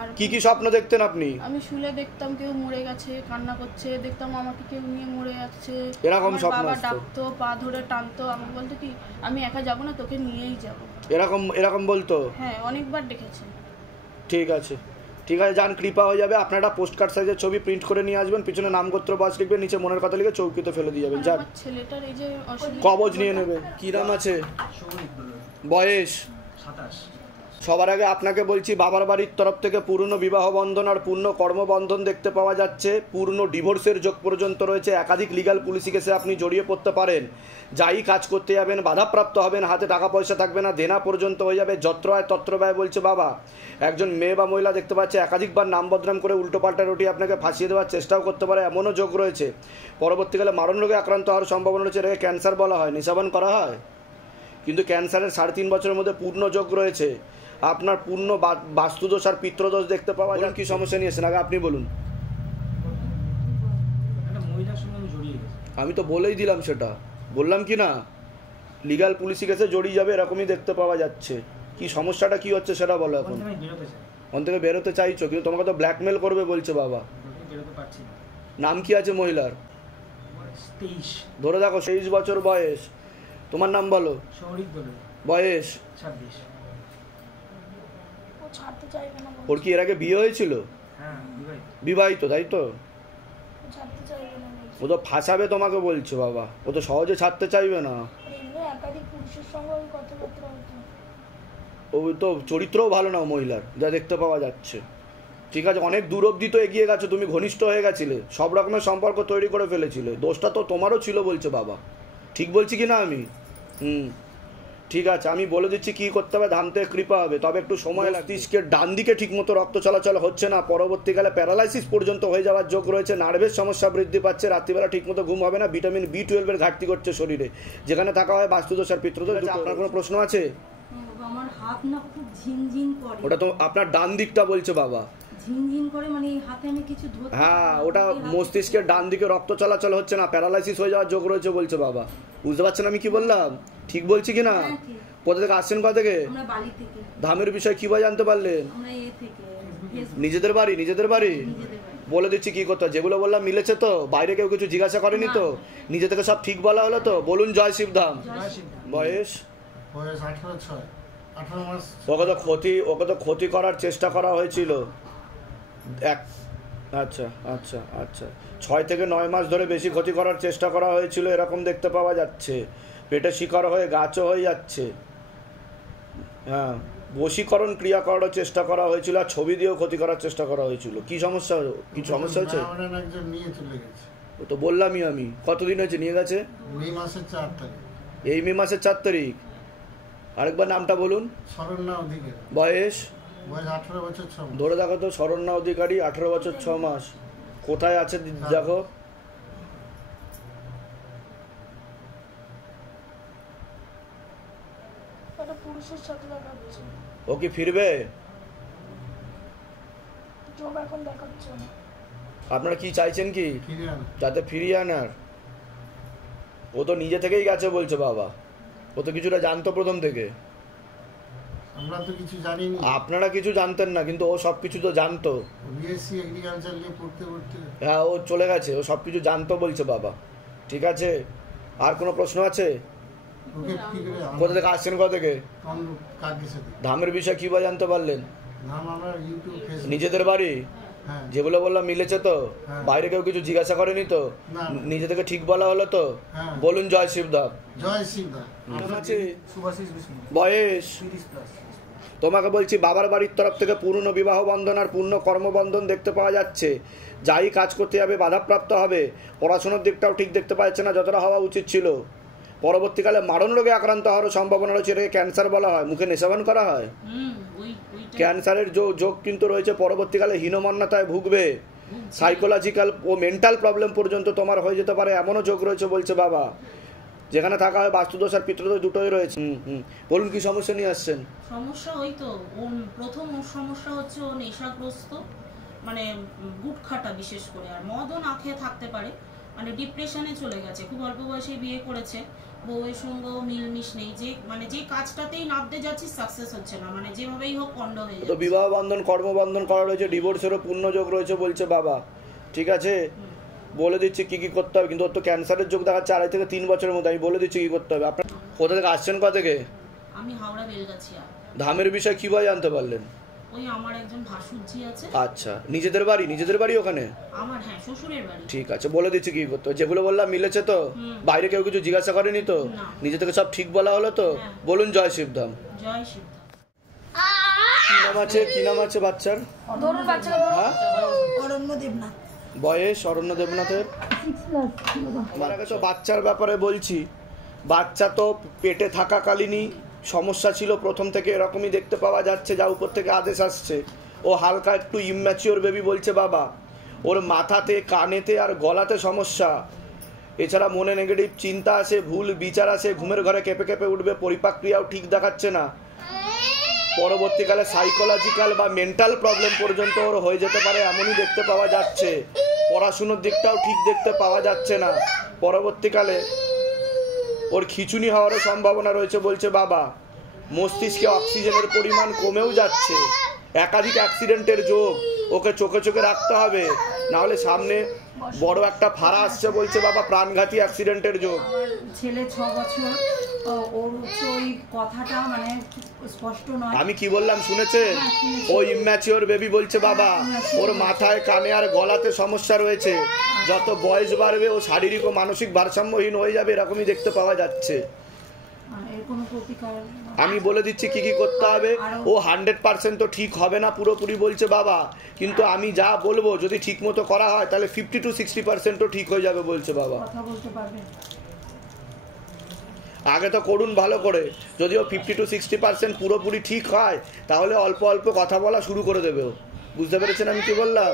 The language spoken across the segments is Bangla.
আর কি কি স্বপ্ন দেখতেন আপনি? আমি শুলে দেখতাম কেউ মরে গেছে, কান্না করছে, দেখতাম আমাকে কেউ নিয়ে মরে যাচ্ছে, এরকম স্বপ্ন বাবা আসতো? ডাকতো, পা ধরে টানতো, আমাকে বলতো কি আমি একা যাব না, তোকে নিয়েই যাব। এরকম বলতো? হ্যাঁ, অনেকবার ডেকেছে। ঠিক আছে, ঠিক আছে, যান, কৃপা হয়ে যাবে। আপনারা পোস্ট কার্ড সাইজের ছবি প্রিন্ট করে নিয়ে আসবেন, পিছনে নাম গোত্র বয়স লিখবেন, নিচে মনের কথা লিখে চৌকিতে ফেলে দিয়ে যাবেন। যান, ছেলেটার এই যে কবজ নিয়ে নেবে। কি নাম আছে? বয়স 27। সবার আগে আপনাকে বলছি, বাবার বাড়ির তরফ থেকে পূর্ণ বিবাহ বন্ধন আর পূর্ণ কর্মবন্ধন দেখতে পাওয়া যাচ্ছে। পূর্ণ ডিভোর্সের যোগ পর্যন্ত রয়েছে। একাধিক লিগ্যাল পুলিশি কেসে আপনি জড়িয়ে পড়তে পারেন। যাই কাজ করতে যাবেন বাধাপ্রাপ্ত হবেন, হাতে টাকা পয়সা থাকবে না, দেনা পর্যন্ত হয়ে যাবে। যত্র আয় তত্র ব্যয় বলছে বাবা। একজন মেয়ে বা মহিলা দেখতে পাচ্ছে একাধিকবার নাম বদনাম করে উল্টোপাল্টা রুটি আপনাকে ফাঁসিয়ে দেওয়ার চেষ্টাও করতে পারে, এমনও যোগ রয়েছে। পরবর্তীকালে মারণ রোগে আক্রান্ত হওয়ার সম্ভাবনা রয়েছে। এটাকে ক্যান্সার বলা হয়, নিঃসাবান করা হয়, কিন্তু ক্যান্সারের 3.5 বছরের মধ্যে পূর্ণ যোগ রয়েছে। আপনার পূর্ণ বাস্তুদোষ আর পিত্রদোষ দেখতে পাওয়া যায়। কি সমস্যা নিয়েছেন আগে আপনি বলুন। আমি তো বলেই দিলাম, সেটা বললাম কি না, লিগ্যাল পুলিশি কেসে জড়িয়ে যাবে এরকমই দেখতে পাওয়া যাচ্ছে। কি সমস্যাটা কি হচ্ছে সেটা বলো। এখন ওখান থেকে বেরোতে চাইছো, কিন্তু তোমাকে তো ব্ল্যাকমেল করবে বলছে বাবা। নাম কি আছে মহিলার? 23। ধরে দেখো 23 বছর বয়স। তোমার নাম বলো। বয়স 26। ওর কি এর আগে বিয়ে হয়েছিল? হ্যাঁ, বিবাহিত, তাই তো? ও তো ফাঁসাবে তোমাকে বলছে বাবা, ও তো সহজে ছাড়তে চাইবে না। ও তো চরিত্রও ভালো না ও মহিলার, যা দেখতে পাওয়া যাচ্ছে। ঠিক আছে, অনেক দূর অবধি তো এগিয়ে গেছো, তুমি ঘনিষ্ঠ হয়ে গেছিলে, সব রকমের সম্পর্ক তৈরি করে ফেলেছিলে, দোষটা তো তোমারও ছিল বলছে বাবা। ঠিক বলছি কি না আমি? ঠিক আছে, আমি বলে দিচ্ছি কি করতে হবে। ধাম থেকে কৃপা হবে, তবে একটু সময় লাগছে। ডান দিকে ঠিকমতো রক্ত চলাচল হচ্ছে না, পরবর্তীকালে প্যারালাইসিস পর্যন্ত হয়ে যাওয়ার যোগ রয়েছে। নার্ভের সমস্যা বৃদ্ধি পাচ্ছে, রাত্রিবেলা ঠিকমতো ঘুম হবে না, ভিটামিন B12 এর ঘাটতি করছে শরীরে, যেখানে থাকা হয় বাস্তুদোষ আর পিত্রদোষ। আপনার কোনো প্রশ্ন আছে? আমার হাত না খুব ঝিনঝিন করে। ওটা তো আপনার ডান দিকটা বলছে বাবা। ঝিনঝিন করে মানে হাতে আমি কিছু ধরতে। হ্যাঁ, ওটা মস্তিষ্কের ডান দিকে রক্ত চলাচল হচ্ছে না, প্যারালাইসিস হয়ে যাওয়ার যোগ রয়েছে বলছে বাবা। বুঝতে পারছেন আমি কি বললাম? ঠিক বলছি কি না? কোথা থেকে আসছেন? কোথা থেকে? আমরা বালি থেকে। ধামের বিষয় কিভাবে জানতে পারলেন? আমরা এ থেকে নিজেদের বাড়ি। বলে দিচ্ছি কি করতে। যেগুলো বললাম মিলেছে তো? বাইরে কেউ কিছু জিজ্ঞাসা করেনি তো? নিজে থেকে সব ঠিক বলা হলো তো? বলুন জয় শিবধাম। বয়স 18 মাস। ওকে তো ক্ষতি করার চেষ্টা করা হয়েছিল। আচ্ছা 6 থেকে 9 মাস ধরে বেশি ক্ষতি করার চেষ্টা করা হয়েছিল, এরকম দেখতে পাওয়া যাচ্ছে। পেটে শিকার হয়ে গাছও হয়ে যাচ্ছে। হ্যাঁ, বশীকরণ ক্রিয়া করার চেষ্টা করা হয়েছিল, আর ছবি দিয়েও ক্ষতি করার চেষ্টা করা হয়েছিল। কি সমস্যা হয়েছে? ও তো বললামই আমি। কতদিন হয়েছে নিয়ে গেছে? এই মে মাসের 4 তারিখ। আরেকবার নামটা বলুন। শরণ্যা অধিকারী। বয়স 18 বছর 6 মাস। ধরে দেখো তো, শরণ্যা অধিকারী, 18 বছর 6 মাস। কোথায় আছে দেখো। ও কি ফিরবে? আপনারা কি চাইছেন কি? যাতে ফিরিয়ে আনার। ও তো নিজে থেকেই গেছে বলছে বাবা। ও তো কিছুটা জানতো প্রথম থেকে। আমরা তো কিছু জানিনি। আপনারা কিছু জানতেন না, কিন্তু ও সবকিছু তো জানতো। বিএসসি এগ্রিকালচার নিয়ে পড়তে। হ্যাঁ, ও চলে গেছে, ও সবকিছু জানতো বলছে বাবা। ঠিক আছে, আর কোনো প্রশ্ন আছে? কোথা থেকে আসছেন? কোথা থেকে? ধামের বিষয় কিভাবে জানতে পারলেন? নিজেদের বাড়ি। যেগুলো বললাম মিলেছে তো? বাইরে কেউ কিছু জিজ্ঞাসা করেনি তো? নিজে থেকে ঠিক বলা হলো তো? বলুন জয় শিবধাম। জয় শিবধাম। বয়স? তোমাকে বলছি, বাবার বাড়ির তরফ থেকে পূর্ণ বিবাহ বন্ধন আর পূর্ণ কর্মবন্ধন দেখতে পাওয়া যাচ্ছে। যাই কাজ করতে যাবে বাধাপ্রাপ্ত হবে। পড়াশোনার দিকটাও ঠিক দেখতে পাচ্ছে না যতটা হওয়া উচিত ছিল। পরবর্তীকালে মারণ রোগে আক্রান্ত হওয়ার সম্ভাবনা রয়েছে। এটাকে ক্যান্সার বলা হয়, মুখে নেশাবান করা হয়। ক্যান্সারের যোগ কিন্তু রয়েছে। পরবর্তীকালে হীনমন্যতায় ভুগবে, সাইকোলজিক্যাল ও মেন্টাল প্রবলেম পর্যন্ত তোমার হয়ে যেতে পারে, এমনও যোগ রয়েছে বলছে বাবা। যেখানে থাকা হয় বাস্তুদোষ আর পিতৃদোষ দুটোই রয়েছে। বলুন কি সমস্যা নিয়ে আসছেন? সমস্যা ওই তো প্রথম সমস্যা হচ্ছে ও নেশাগ্রস্ত, মানে গুটখাটা বিশেষ করে, আর মদও না খেয়ে থাকতে পারে, মানে ডিপ্রেশনে চলে গেছে। খুব অল্প বয়সে বিয়ে করেছে, বউয়ের সঙ্গেও মিলমিশ নেই, যে মানে যে কাজটাতেই নামতে যাচ্ছি সাকসেস হচ্ছে না, মানে যেভাবেই হোক পণ্ড হয়ে তো যাচ্ছে। বিবাহ বন্ধন কর্মবন্ধন করা রয়েছে, ডিভোর্সেরও পূর্ণ যোগ রয়েছে বলছে বাবা, ঠিক আছে? বলে দিচ্ছি কি কি করতে হবে, কিন্তু ওর তো ক্যান্সারের যোগ দেখাচ্ছে 2.5 থেকে 3 বছরের মধ্যে। আমি বলে দিচ্ছি কি করতে হবে। আপনার কোথা থেকে আসছেন, কোথা থেকে? আমি হাওড়া বেলগাছিয়া। ধামের বিষয় কিভাবে জানতে পারলেন? ওই আমার একজন ভাসুরজি আছে। আচ্ছা, নিজেদের বাড়ি ওখানে? আমার হ্যাঁ শ্বশুরের বাড়ি। ঠিক আছে, বলে দিচ্ছি কি করতে হবে। যেগুলো বললাম মিলেছে তো? বাইরে কেউ কিছু জিজ্ঞাসা করেনি তো? না। নিজে থেকে সব ঠিক বলা হলো তো? হ্যাঁ। বলুন জয় শিবধাম। জয় শিব। কি নাম আছে বাচ্চার? হ্যাঁ? বয়স অরণ্য দেবনাথের। আমার আগে তো বাচ্চার ব্যাপারে বলছি। বাচ্চা তো পেটে থাকাকালীনই সমস্যা ছিল প্রথম থেকে, এরকমই দেখতে পাওয়া যাচ্ছে, যা উপর থেকে আদেশ আসছে। ও হালকা একটু ইম্যাচিওর বেবি বলছে বাবা। ওর মাথাতে, কানেতে আর গলাতে সমস্যা। এছাড়া মনে নেগেটিভ চিন্তা আছে, ভুল বিচার আছে, ঘুমের ঘরে কেঁপে কেঁপে উঠবে, পরিপাক ক্রিয়াও ঠিক দেখাচ্ছে না। পরবর্তীকালে সাইকোলজিক্যাল বা মেন্টাল প্রবলেম পর্যন্ত ওর হয়ে যেতে পারে, এমনই দেখতে পাওয়া যাচ্ছে। পড়াশুনোর দিকটাও ঠিক দেখতে পাওয়া যাচ্ছে না। পরবর্তীকালে ওর খিঁচুনি হওয়ারও সম্ভাবনা রয়েছে বলছে বাবা। মস্তিষ্কে অক্সিজেনের পরিমাণ কমেও যাচ্ছে। একাধিক অ্যাক্সিডেন্টের যোগ, ওকে চোখে চোখে রাখতে হবে, নাহলে সামনে বড় একটা ফাড়া আসছে বলছে বাবা, প্রাণঘাতী অ্যাক্সিডেন্টের যোগ। আমার ছেলে 6 বছর, ওর হচ্ছে ওই কথাটা মানে স্পষ্ট নয়। আমি কি বললাম শুনেছেন? ও ইম্যাচিওর বেবি বলছে বাবা। ওর মাথায়, কানে আর গলাতে সমস্যা রয়েছে। যত বয়স বাড়বে ও শারীরিক ও মানসিক ভারসাম্যহীন হয়ে যাবে, এরকমই দেখতে পাওয়া যাচ্ছে। এর কোনো প্রতিকার? আমি বলে দিচ্ছি কি কি করতে হবে। ও 100% তো ঠিক হবে না পুরোপুরি বলছে বাবা, কিন্তু আমি যা বলবো যদি ঠিক মতো করা হয় তাহলে 50 to 60% তো ঠিক হয়ে যাবে বলছে বাবা। কথা বলতে পারবে? আগে তো করুন ভালো করে। যদিও 50 to 60% পুরোপুরি ঠিক হয়, তাহলে অল্প অল্প কথা বলা শুরু করে দেবে। বুঝতে পেরেছেন আমি কি বললাম?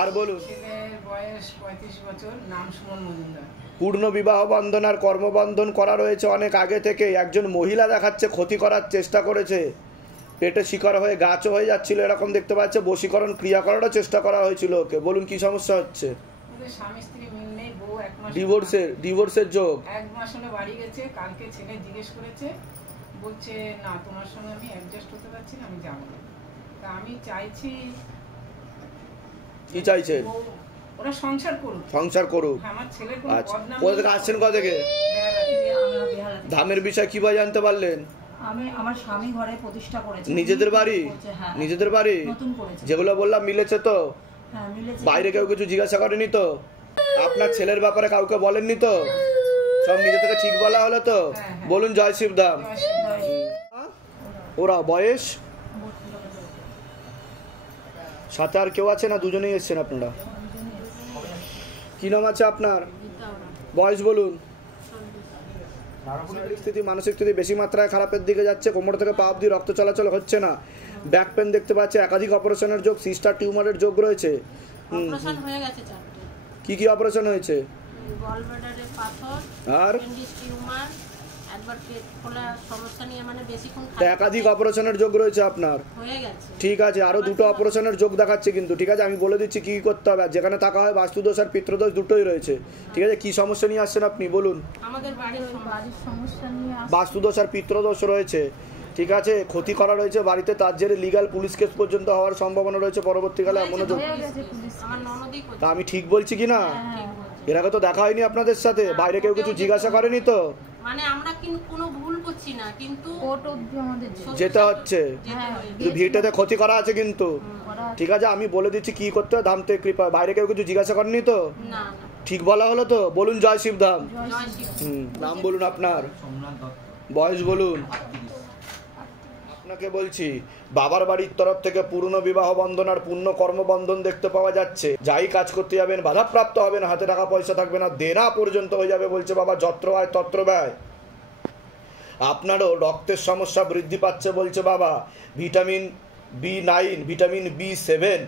আর বলুন। ছেলের বয়স 35 বছর, নাম সুমন মজুমদার। পূর্ণ বিবাহ বন্ধন আর কর্মবন্ধন করা রয়েছে অনেক আগে থেকে। একজন মহিলা দেখাচ্ছে ক্ষতি করার চেষ্টা করেছে, পেটে শিকার হয়ে গাছও হয়ে যাচ্ছিল, এরকম দেখতে পাচ্ছে। বশীকরণ ক্রিয়া করারও চেষ্টা করা হয়েছিল ওকে। বলুন কি সমস্যা হচ্ছে? ওদের স্বামী স্ত্রী মিল নেই, বউ 1 মাস ডিভোর্সের যোগ। 1 মাস হলো বাড়ি গেছে। কালকে ছেলে জিজ্ঞেস করেছে, বলছে না তোমার সঙ্গে আমি অ্যাডজাস্ট হতে পারছি না, আমি যাবো না। তা আমি চাইছি কি চাইছেন? ওরা সংসার করুক। আমার ছেলের কোনো আচ্ছা, বদনাম কোথা থেকে আসছেন, কোথা থেকে? ধামের বিষয় কিভাবে জানতে পারলেন? আমি আমার স্বামী ঘরে প্রতিষ্ঠা করেছে। নিজেদের বাড়ি? হ্যাঁ। নিজেদের বাড়ি? নতুন করেছে। যেগুলো বললাম মিলেছে তো? হ্যাঁ মিলেছে। বাইরে কেউ কিছু জিজ্ঞাসা করেনি তো? আপনার ছেলের ব্যাপারে কাউকে বলেননি তো? সব নিজে থেকে ঠিক বলা হলো তো? বলুন জয় শিবধাম। ওরা বয়স সাথে আর কেউ আছে না দুজনেই এসছেন আপনারা? কি নাম আছে আপনার? বয়স বলুন। মানসিক স্থিতি বেশি মাত্রায় খারাপের দিকে যাচ্ছে। কোমর থেকে পা অবধি রক্ত চলাচল হচ্ছে না। ব্যাক পেন দেখতে পাচ্ছে। একাধিক অপারেশনের যোগ, সিস্টার টিউমারের যোগ রয়েছে। অপারেশন হয়ে গেছে 4টে। কি কি অপারেশন হয়েছে? গলব্লাডারে পাথর আর অ্যাপেন্ডিক্স টিউমার, একবার পেট খোলা সমস্যা নিয়ে মানে বেশিক্ষণ একাধিক অপারেশনের যোগ রয়েছে আপনার। হয়ে গেছে। ঠিক আছে, আরো 2টো অপারেশনের যোগ দেখাচ্ছে কিন্তু। ঠিক আছে, আমি বলে দিচ্ছি কি কি করতে হবে। যেখানে থাকা হয় বাস্তুদোষ আর পিতৃদোষ দুটোই রয়েছে। ঠিক আছে, কি সমস্যা নিয়ে আসছেন আপনি বলুন? আমাদের বাড়ির সমস্যা নিয়ে বাস্তুদোষ আর পিতৃদোষ রয়েছে। ঠিক আছে, ক্ষতি করা রয়েছে বাড়িতে, তার জেরে লিগ্যাল পুলিশ কেস পর্যন্ত হওয়ার সম্ভাবনা রয়েছে পরবর্তীকালে। এমনও যোগ। আমার ননদই করছে। তা আমি ঠিক বলছি কি না? এর আগে তো দেখা হয়নি আপনাদের সাথে। বাইরে কেউ কিছু জিজ্ঞাসা করেনি তো? মানে আমরা কিন্তু কোনো ভুল করছি না, কিন্তু কোর্ট অবধি আমাদের যেতে হচ্ছে। ভিড়টাতে ক্ষতি করা আছে কিন্তু। ঠিক আছে, আমি বলে দিচ্ছি কি করতে হবে। ধাম থেকে কৃপা। বাইরে কেউ কিছু জিজ্ঞাসা করেনি তো? না। ঠিক বলা হলো তো? বলুন জয় শিবধাম। জয় শিব। নাম বলুন আপনার। বয়স বলুন। আপনাকে বলছি, বাবার বাড়ির তরফ থেকে পূর্ণ বিবাহ বন্ধন আর পূর্ণ কর্মবন্ধন দেখতে পাওয়া যাচ্ছে। যাই কাজ করতে যাবেন বাধাপ্রাপ্ত হবেন, হাতে টাকা পয়সা থাকবে না, দেনা পর্যন্ত হয়ে যাবে বলছে বাবা। যত্র আয় তত্র ব্যয়। আপনারও রক্তের সমস্যা বৃদ্ধি পাচ্ছে বলছে বাবা। ভিটামিন B9, ভিটামিন B7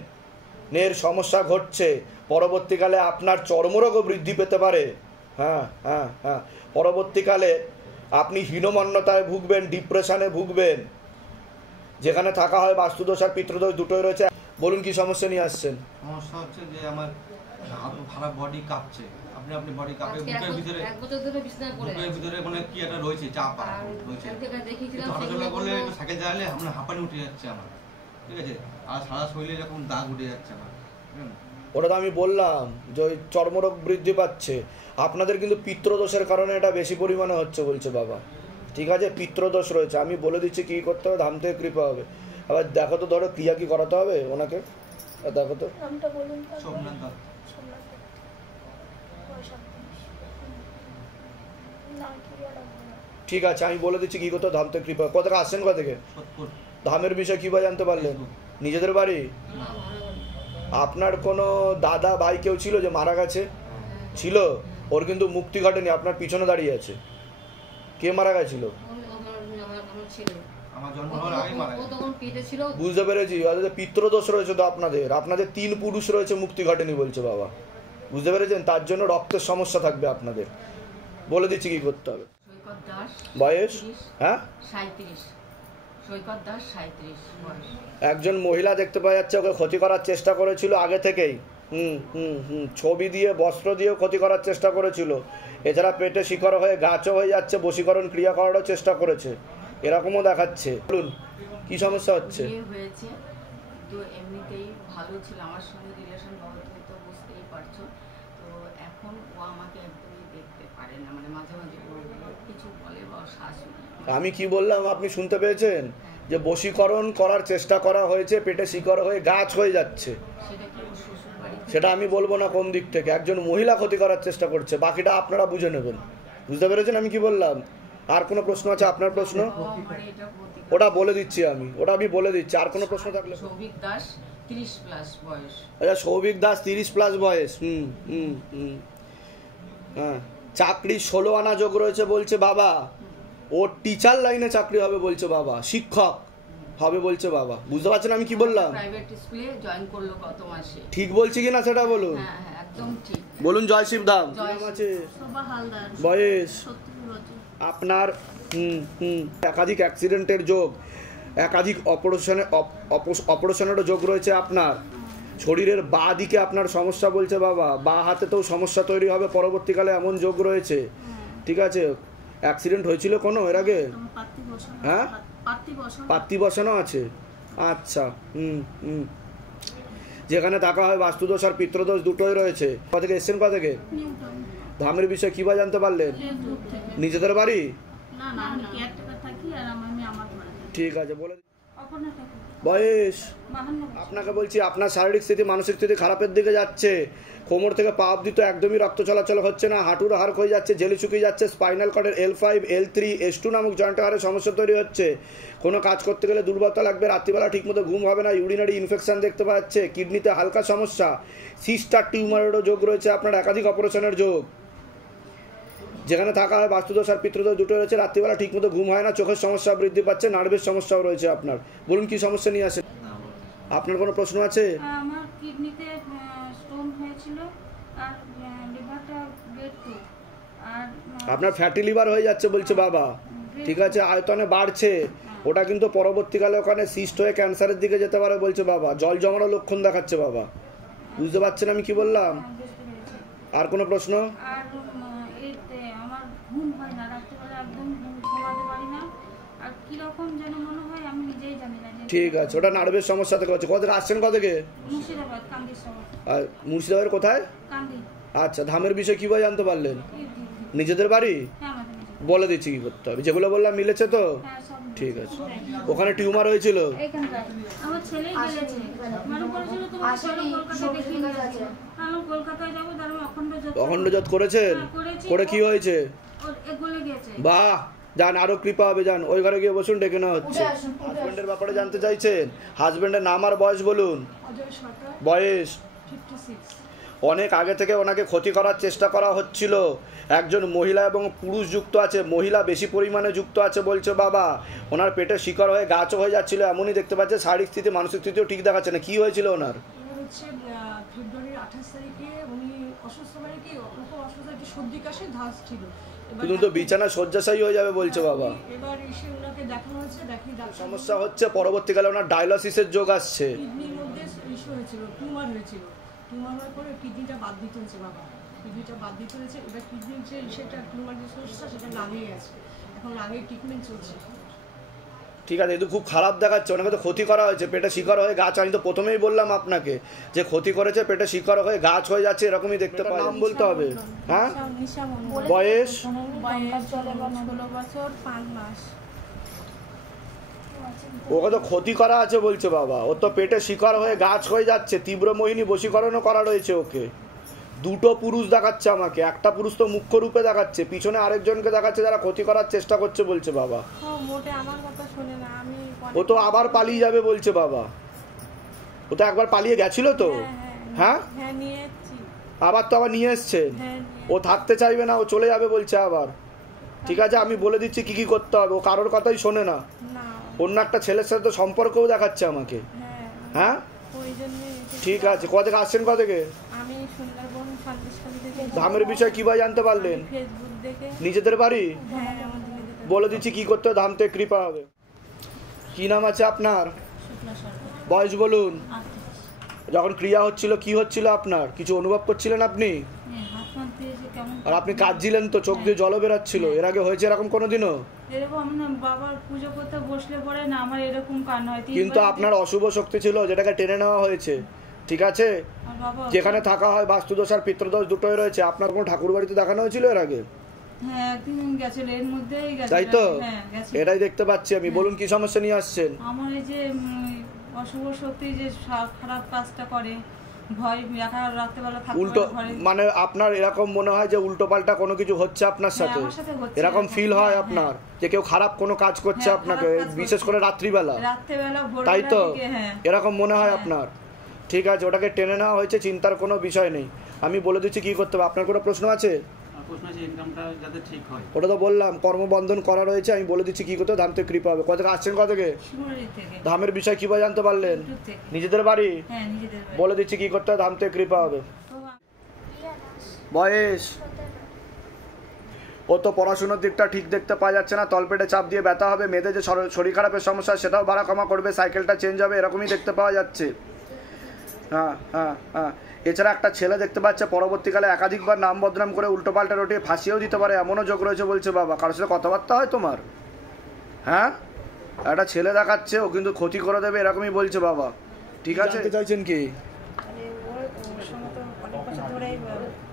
এর সমস্যা ঘটছে। পরবর্তীকালে আপনার চর্মরোগও বৃদ্ধি পেতে পারে। হ্যাঁ হ্যাঁ হ্যাঁ, পরবর্তীকালে আপনি হীনমন্যতায় ভুগবেন, ডিপ্রেশনে ভুগবেন। যেখানে থাকা হয় বাস্তুদোষ আর পিতৃদোষ দুটোই রয়েছে। বলুন কি সমস্যা নিয়ে আসছেন? সমস্যা হচ্ছে যে আমার ভাড়া বডি কাঁপছে। আপনি আপনি বডি কাপে আজকে বুকের ভিতরে এক বছর ধরে বিছানায় পড়ে বুকের ভিতরে মানে কি একটা রয়েছে চাপ আর রয়েছে যেটা দেখিয়েছিলাম একটু হাঁটাচলা সেগুলো করলে কোনো- একটু সাইকেল চালালে আমরা হাঁপানি উঠে যাচ্ছে আমার, ঠিক আছে, আর সারা শরীরে এরকম দাগ উঠে যাচ্ছে আমার। ওটা তো আমি বললাম যে ওই চর্মরোগ বৃদ্ধি পাচ্ছে, আপনাদের কিন্তু পিত্রদোষের কারণে এটা বেশি পরিমাণে হচ্ছে বলছে বাবা, ঠিক আছে, পিত্রদোষ রয়েছে। আমি বলে দিচ্ছি কী করতে হবে, ধাম থেকে কৃপা হবে। আবার দেখো তো, ধরো ক্রিয়া কি করাতে হবে ওনাকে, দেখো তো। নামটা বলুন তো। সোমনাথ দত্ত। সোমনাথ দত্ত। বয়স 38। না, ক্রিয়াটা বলুন। ঠিক আছে, আমি বলে দিচ্ছি কী করতে হবে, ধাম থেকে কৃপা। কোথা থেকে আসছেন, কোথা থেকে? সোদপুর। ধামের বিষয়ে কী বা জানতে পারলেন? নিজেদের বাড়ি? আপনার কোনো দাদা ভাই কেউ ছিল যে মারা গেছে? ছিল, ওর কিন্তু মুক্তি ঘটেনি, আপনার পিছনে দাঁড়িয়ে আছে। কে মারা গেছিল? আমার জন্ম হওয়ার আগে মারা ও গেছে। তখন পেটে ছিল। বুঝতে পেরেছি, অর্থাৎ পিত্রদোষ রয়েছে তো আপনাদের, আপনাদের 3 পুরুষ রয়েছে, মুক্তি ঘটেনি বলছে বাবা, বুঝতে পেরেছেন? তার জন্য রক্তের সমস্যা থাকবে আপনাদের। বলে দিচ্ছি কি করতে হবে। সৈকত দাস বয়স? 37, হ্যাঁ, 37। সৈকত দাস 37 বয়স। একজন মহিলা দেখতে পাওয়া যাচ্ছে, ওকে ক্ষতি করার চেষ্টা করেছিল আগে থেকেই। ছবি দিয়ে, বস্ত্র দিয়ে ক্ষতি করার চেষ্টা করেছিল। এছাড়া পেটে শিকড় হয়ে গাছও হয়ে যাচ্ছে, বশীকরণ ক্রিয়া করারও চেষ্টা করেছে, এরকমও দেখাচ্ছে। বলুন কি সমস্যা হচ্ছে? বিয়ে হয়েছে তো এমনিতেই ভালো ছিল, আমার সঙ্গে রিলেশন ভালো ছিল, তো বুঝতেই পারছো। তো এখন ও আমাকে একদমই দেখতে পারে না, মানে মাঝে মাঝে ও কিছু বলে বা ওর শাশুড়ি। আমি কি বললাম আপনি শুনতে পেয়েছেন? যে বশীকরণ করার চেষ্টা করা হয়েছে, পেটে শিকড় হয়ে গাছ হয়ে যাচ্ছে। সেটা কি ওর শ্বশুর বাড়ি? সেটা আমি বলবো না কোন দিক থেকে, একজন মহিলা ক্ষতি করার চেষ্টা করছে, বাকিটা আপনারা বুঝে নেবেন। বুঝতে পেরেছেন আমি কি বললাম? আর কোনো প্রশ্ন আছে আপনার প্রশ্ন? আমার এটা প্রতিকার। ওটা বলে দিচ্ছি আমি, ওটা আমি বলে দিচ্ছি। আর কোনো প্রশ্ন থাকলে? সৌভিক দাস 30+ বয়স। আচ্ছা, সৌভিক দাস 30+ বয়স। হ্যাঁ, চাকরি 16 আনা যোগ রয়েছে বলছে বাবা। ওর টিচার লাইনে চাকরি হবে বলছে বাবা, শিক্ষক হবে বলছে বাবা। বুঝতে পারছেন আমি কি বললাম? প্রাইভেট স্কুলে জয়েন করলো গত মাসে। ঠিক বলছি কিনা সেটা বলুন। হ্যাঁ হ্যাঁ, একদম ঠিক। বলুন জয় শিবধাম। জয় নাম আছে? শোভা হালদার। বয়স? 70 বছর। আপনার একাধিক অ্যাক্সিডেন্টের যোগ, একাধিক অপারেশনেরও যোগ রয়েছে আপনার। শরীরের বাঁ দিকে আপনার সমস্যা বলছে বাবা, বাঁ হাতেতেও সমস্যা তৈরি হবে পরবর্তীকালে, এমন যোগ রয়েছে, ঠিক আছে? অ্যাক্সিডেন্ট হয়েছিল কোনো এর আগে? আমার পাত্তি বসানো। হ্যাঁ, পাত্তি বসানো। পাত্তি বসানো আছে। আচ্ছা, যেখানে থাকা হয় বাস্তুদোষ আর পিত্রদোষ দুটোই রয়েছে। কোথা থেকে এসছেন, কোথা থেকে? নিউটন। ধামের বিষয়ে কী বা জানতে পারলেন? ফেসবুক থেকে। নিজেদের বাড়ি? না না, আমি কেয়ারটেকার থাকি আর আমি আমার ঘরে থাকি। ঠিক আছে, বলে অপর্ণা থাকি। বয়স? 52 বছর। আপনাকে বলছি, আপনার শারীরিক স্থিতি, মানসিক স্থিতি খারাপের দিকে যাচ্ছে। কোমর থেকে পা অবধি তো একদমই রক্ত চলাচল হচ্ছে না, হাঁটুর হাড় হয়ে যাচ্ছে, জেলি শুকিয়ে যাচ্ছে, স্পাইনাল কর্ডের L5, L3, S2 নামক জয়েন্ট হাড়ের সমস্যা তৈরি হচ্ছে। কোনো কাজ করতে গেলে দুর্বলতা লাগবে, রাত্রিবেলা ঠিকমতো ঘুম হবে না, ইউরিনারি ইনফেকশন দেখতে পাওয়া যাচ্ছে, কিডনিতে হালকা সমস্যা, সিস্টার টিউমারেরও যোগ রয়েছে আপনার, একাধিক অপারেশনের যোগ। যেখানে থাকা হয় বাস্তুদোষ আর পিতৃদোষ দুটো রয়েছে, রাত্রিবেলা ঠিকমতো ঘুম হয় না, চোখের সমস্যা বৃদ্ধি পাচ্ছে, নার্ভের সমস্যাও রয়েছে আপনার। বলুন কি সমস্যা নিয়ে আসেন? আপনার কোনো প্রশ্ন আছে? আমার কিডনিতে স্টোন হয়েছিল আর লিভারটা গ্রেড 2 আর আপনার ফ্যাটি লিভার হয়ে যাচ্ছে বলছে বাবা, ঠিক আছে, আয়তনে বাড়ছে, ওটা কিন্তু পরবর্তীকালে ওখানে সিস্ট হয়ে ক্যান্সারের দিকে যেতে পারে বলছে বাবা, জল জমারও লক্ষণ দেখাচ্ছে বাবা। বুঝতে পারছেন আমি কি বললাম? বুঝতে পেরেছি। আর কোনো প্রশ্ন? আর এতে আমার ঘুম হয় না, রাত্রিবেলা একদম ঘুমাতে পারি না, আর কিরকম যেন মনে হয় আমি নিজেই জানি না। ঠিক আছে, ওটা নার্ভের সমস্যা থেকে হচ্ছে। কোথা থেকে আসছেন, কোথা থেকে? মুর্শিদাবাদ, কান্দি শহর। আর মুর্শিদাবাদের কোথায়? কান্দি। আচ্ছা, ধামের বিষয়ে কীভাবে জানতে পারলেন? নিজেদের বাড়ি? হ্যাঁ, আমাদের নিজের। বলে দিচ্ছি কি করতে হবে, যেগুলো বললাম মিলেছে তো? হ্যাঁ, সব ঠিক আছে। ওখানে টিউমার হয়েছিল? এইখানটায় আমার ছেলেই গেলেছে, মানে বলেছিল তোমাকে চলো কলকাতা দেখিয়ে নিয়ে যাবো। আমি কলকাতায় যাবো, তার আমি অখণ্ডজত করেছেন? করে কি হয়েছে? ওর গলে গেছে। বাহ, যান, আরো কৃপা হবে, যান, ওই ঘরে গিয়ে বসুন, ডেকে নেওয়া হচ্ছে। হাজবেন্ডের ব্যাপারে জানতে চাইছেন? হাজবেন্ডের নাম আর বয়স বলুন। বয়স? 56। অনেক আগে থেকে ওনাকে ক্ষতি করার চেষ্টা করা হচ্ছিল। একজন মহিলা এবং পুরুষ যুক্ত আছে, মহিলা বেশি পরিমাণে যুক্ত আছে বলছে বাবা। ওনার পেটে শিকড় হয়ে গাছও হয়ে যাচ্ছিল, এমনই দেখতে পাচ্ছে, শারীরিক স্থিতি মানসিক স্থিতিও ঠিক দেখাচ্ছে না। কি হয়েছিল ওনার? হচ্ছে ফেব্রুয়ারির 28 তারিখে উনি অসুস্থ, মানে কি অসুস্থ, একটু সর্দি কাশি ধাস ছিল, কিন্তু তো বিছানা শয্যাশায়ী হয়ে যাবে বলছে বাবা। এবার এসে ওনাকে দেখানো হয়েছে, সমস্যা হচ্ছে, পরবর্তীকালে ওনার ডায়ালিসিসের যোগ আসছে। কিডনির মধ্যে ইস্যু হয়েছিল, টিউমার হয়েছিল, টিউমার হওয়ার পরে কিডনিটা বাদ দিতে হয়েছে বাবা। কিডনিটা বাদ দিতে হয়েছে। এবার কিডনির যে সেটা টিউমার যে সমস্যা সেটা লাগেই আছে, এখন আগের ট্রিটমেন্ট চলছে। ঠিক আছে, কিন্তু খুব খারাপ দেখাচ্ছে, ওনাকে তো ক্ষতি করা হয়েছে, পেটে শিকড় হয়ে গাছ। আমি তো প্রথমেই বললাম আপনাকে যে ক্ষতি করেছে, পেটে শিকড় হয়ে গাছ হয়ে যাচ্ছে, এরকমই দেখতে পাই। নাম বলতে হবে। হ্যাঁ, বয়স 16 বছর 5 মাস। ওকে তো ক্ষতি করা আছে বলছে বাবা, ও তো পেটে শিকড় হয়ে গাছ হয়ে যাচ্ছে, তীব্র মোহিনী বশীকরণও করা রয়েছে ওকে। দুটো পুরুষ দেখাচ্ছে আমাকে, একটা পুরুষ তো মুখ্য রূপে দেখাচ্ছে, পিছনে আরেকজনকে দেখাচ্ছে যারা ক্ষতি করার চেষ্টা করছে বলছে বাবা। মোটে আমার কথা শুনে না, আমি ও তো আবার পালিয়ে যাবে বলছে বাবা, ও তো একবার পালিয়ে গেছিল তো। হ্যাঁ হ্যাঁ নিয়ে এসেছি, আবার তো আবার নিয়ে এসছেন। হ্যাঁ ও থাকতে চাইবে না, ও চলে যাবে বলছে আবার। ঠিক আছে, আমি বলে দিচ্ছি কি কি করতে হবে, ও কারোর কথাই শোনে না। না অন্য একটা ছেলের সাথে তো সম্পর্কও দেখাচ্ছে আমাকে। হ্যাঁ ওই জন্য ঠিক আছে, কোথা থেকে আসছেন, কোথা থেকে? আমি সুন্দরবন সন্দেশখালী থেকে। ধামের বিষয় কিভাবে জানতে পারলেন? ফেসবুক দেখে। নিজেদের বাড়ি? হ্যাঁ আমাদের নিজেদের। বলে দিচ্ছি কি করতে হবে, ধাম থেকে কৃপা হবে। কি নাম আছে আপনার? বয়স বলুন। যখন ক্রিয়া হচ্ছিল কি হচ্ছিল আপনার? কিছু অনুভব করছিলেন আপনি? আর আপনি কাঁদছিলেন তো, চোখ দিয়ে জল বেরাচ্ছিল। এর আগে হয়েছে এরকম কোনোদিনও? এরকম না, বাবার পুজো করতে বসলে পরে না আমার এরকম কান্না হয়। কিন্তু আপনার অশুভ শক্তি ছিল যেটাকে টেনে নেওয়া হয়েছে। ঠিক আছে, যেখানে থাকা হয় বাস্তুদোষ আর পিতৃদোষ দুটোই রয়েছে। আপনার কোনো ঠাকুর বাড়িতে দেখানো হয়েছিল এর আগে? হ্যাঁ একদিন গেছিল, এর মধ্যেই গেছিল। তাই তো, হ্যাঁ গেছিল। এটাই দেখতে পাচ্ছি আমি। বলুন কি সমস্যা নিয়ে আসছেন? আমার এই যে অশুভ শক্তি যে খারাপ কাজটা করে, ভয় একা রাত্রেবেলা থাকতে উল্টো, মানে আপনার এরকম মনে হয় যে উল্টো পাল্টা কোনো কিছু হচ্ছে আপনার সাথে? এরকম ফিল হয় আপনার যে কেউ খারাপ কোনো কাজ করছে আপনাকে, বিশেষ করে রাত্রিবেলা? তাই তো, এরকম মনে হয় আপনার। ঠিক আছে, ওটাকে টেনে নেওয়া হয়েছে, চিন্তার কোনো বিষয় নেই। আমি বলে দিচ্ছি কি করতে হবে। আপনার কোনো প্রশ্ন আছে? ওটা তো বললাম, কর্মবন্ধন করা রয়েছে। আমি বলে দিচ্ছি কি করতে হবে, ধাম থেকে কৃপা হবে। কোথা থেকে আসছেন, কোথা থেকে? ধামের বিষয় কিভাবে জানতে পারলেন? নিজেদের বাড়ি? বলে দিচ্ছি কি করতে হবে, ধাম থেকে কৃপা হবে। বয়স? ও তো পড়াশোনার দিকটা ঠিক দেখতে পাওয়া যাচ্ছে না, তলপেটে চাপ দিয়ে ব্যথা হবে, মেয়েদের যে শরীর খারাপের সমস্যা সেটাও বাড়া কমা করবে, সাইকেলটা চেঞ্জ হবে, এরকমই দেখতে পাওয়া যাচ্ছে। হ্যাঁ হ্যাঁ হ্যাঁ, এছাড়া একটা ছেলে দেখতে পাচ্ছে পরবর্তীকালে একাধিকবার নাম বদনাম করে উল্টো পাল্টা রটিয়ে ফাঁসিয়েও দিতে পারে, এমনও যোগ রয়েছে বলছে বাবা। কারোর সাথে কথাবার্তা হয় তোমার? হ্যাঁ, একটা ছেলে দেখাচ্ছে, ও কিন্তু ক্ষতি করে দেবে এরকমই বলছে বাবা। ঠিক আছে, চাইছেন কি?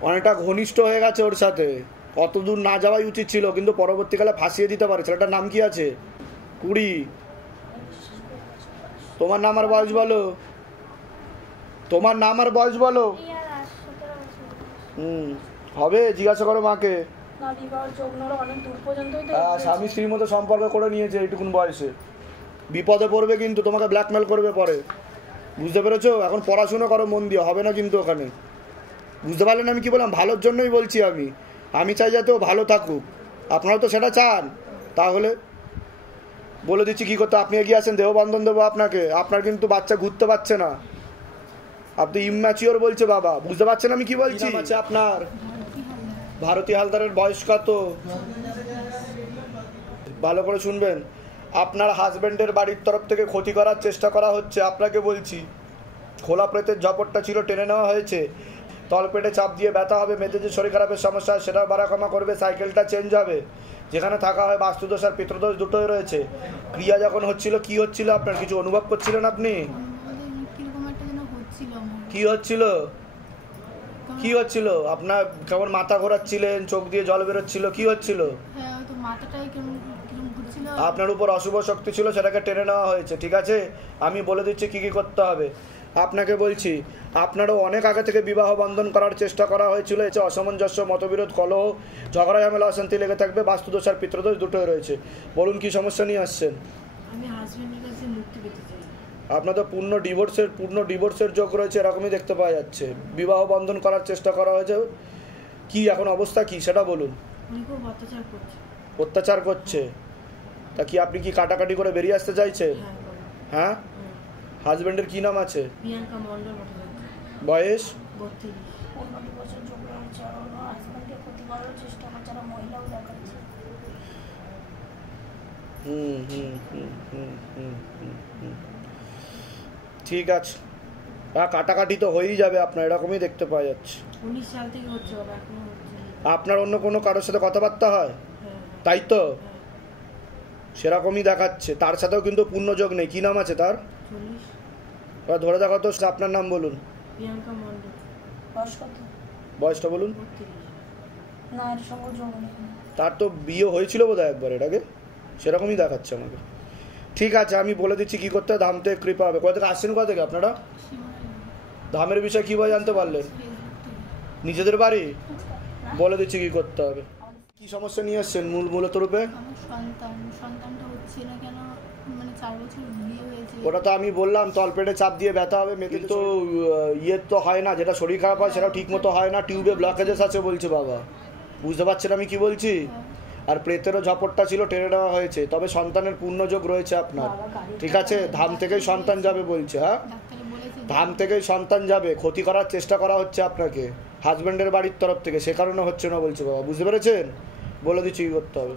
অনেকটা ঘনিষ্ঠ হয়ে গেছে ওর সাথে, অত দূর না যাওয়াই উচিত ছিল, কিন্তু পরবর্তীকালে ফাঁসিয়ে দিতে পারে। ছেলেটার নাম কি আছে? 20। তোমার নাম আর বয়স বলো, তোমার নাম আর বয়স বলো। হবে, জিজ্ঞাসা করো মাকে। স্বামী স্ত্রীর মতো সম্পর্ক করে নিয়েছে এইটুকুন বয়সে, বিপদে পড়বে কিন্তু, তোমাকে ব্ল্যাকমেল করবে পরে। বুঝতে পেরেছো? এখন পড়াশুনো করো মন দিয়ে, হবে না কিন্তু ওখানে। বুঝতে পারলেন আমি কি বললাম? ভালোর জন্যই বলছি আমি চাই যাতে ও ভালো থাকুক। আপনারা তো সেটা চান। তাহলে বলে দিচ্ছি কি করতে। আপনি এগিয়ে আসেন, দেহবন্ধন দেবো আপনাকে। আপনার কিন্তু বাচ্চা ঘুরতে পারছে না, আপনি ইম্যাচিওর বলছে বাবা। বুঝতে পারছেন আমি কি বলছি? আপনার ভারতী হালদারের বয়স কত? ভালো করে শুনবেন। আপনার হাজবেন্ডের বাড়ির তরফ থেকে ক্ষতি করার চেষ্টা করা হচ্ছে। আপনাকে বলছি, খোলা প্রেতের ঝপটটা ছিল, টেনে নেওয়া হয়েছে, তলপেটে চাপ দিয়ে ব্যথা হবে, মেয়েদের যে শরীর খারাপের সমস্যা সেটাও বাড়া কমা করবে, সাইকেলটা চেঞ্জ হবে, যেখানে থাকা হয় বাস্তুদোষ আর পিতৃদোষ দুটোই রয়েছে। ক্রিয়া যখন হচ্ছিল কি হচ্ছিল আপনার? কিছু অনুভব করছিলেন আপনি? কি হচ্ছিল? কি হচ্ছিল আপনার? কেমন মাথা ঘোরাচ্ছিলেন, চোখ দিয়ে জল বেরোচ্ছিল, কি হচ্ছিল? আপনার উপর অশুভ শক্তি ছিল, সেটাকে টেনে নেওয়া হয়েছে। ঠিক আছে, আমি বলে দিচ্ছি কি কি করতে হবে। আপনাকে বলছি, আপনারও অনেক আগে থেকে বিবাহ বন্ধন করার চেষ্টা করা হয়েছিল। এতে অসামঞ্জস্য, মতবিরোধ, কলহ, ঝগড়া ঝামেলা, অশান্তি লেগে থাকবে, বাস্তুদোষ আর পিতৃদোষ দুটোই রয়েছে। বলুন কি সমস্যা নিয়ে আসছেন? আমি হাজবেন্ডের কাছে মুক্তি পেতে চাই। আপনার তো পূর্ণ ডিভোর্সের যোগ রয়েছে, এরকমই দেখতে পাওয়া যাচ্ছে। বিবাহ বন্ধন করার চেষ্টা করা হয়েছে, কি এখন অবস্থা কি সেটা বলুন। অত্যাচার করছে? তা কি আপনি কি কাটাকাটি করে বেরিয়ে আসতে চাইছেন? হ্যাঁ, হাজবেন্ডের কি নাম আছে? বয়স? ঠিক আছে, কাটাকাটি তো হয়েই যাবে আপনার, এরকমই দেখতে পাওয়া যাচ্ছে। 19 সাল থেকে হচ্ছে বাবা, এখনো হচ্ছে না। আপনার অন্য কোনো কারোর সাথে কথাবার্তা হয়? হ্যাঁ, তাই তো হ্যাঁ। সেরকমই দেখাচ্ছে। তার সাথেও কিন্তু পূর্ণযোগ নেই। কি নাম আছে তার? 40। এবার ধরে দেখো তো, আপনার নাম বলুন। প্রিয়াঙ্কা মণ্ডল। বয়স কত? বয়সটা বলুন। 32। না, এর সঙ্গে যোগ নেই। তার তো বিয়ে হয়েছিল বোধহয় একবার এর আগে, সেরকমই দেখাচ্ছে আমাকে। ঠিক আছে, আমি বলে দিচ্ছি কি করতে হবে। ধাম থেকে কৃপা হবে। কোথা থেকে আসছেন, কোথা থেকে আপনারা? ধামের বিষয়ে কীভাবে জানতে পারলেন? নিজেদের বাড়ি? বলে দিচ্ছি কি করতে হবে। কি সমস্যা নিয়ে আসছেন মূলত রূপে? আমার সন্তানটা হচ্ছে না কেন, মানে 4 বছর বিয়ে হয়েছে। ওটা তো আমি বললাম, তলপেটে চাপ দিয়ে ব্যথা হবে, মেয়েদের তো ইয়ে তো হয় না, যেটা শরীর খারাপ হয় সেটাও ঠিক মতো হয় না। টিউবে ব্লকেজেস আছে বলছে বাবা, বুঝতে পারছেন আমি কি বলছি? আর প্রেতেরও ঝপটটা ছিল, টেনে নেওয়া হয়েছে। তবে সন্তানের পূর্ণযোগ রয়েছে আপনার, ঠিক আছে? ধাম থেকেই সন্তান যাবে বলছে। হ্যাঁ, ডাক্তারে বলেছে ধাম থেকেই সন্তান যাবে। ক্ষতি করার চেষ্টা করা হচ্ছে আপনাকে হাজব্যান্ডের বাড়ির তরফ থেকে, সে কারণে হচ্ছে না বলছে বাবা, বুঝতে পেরেছেন? বলে দিচ্ছি কি করতে হবে।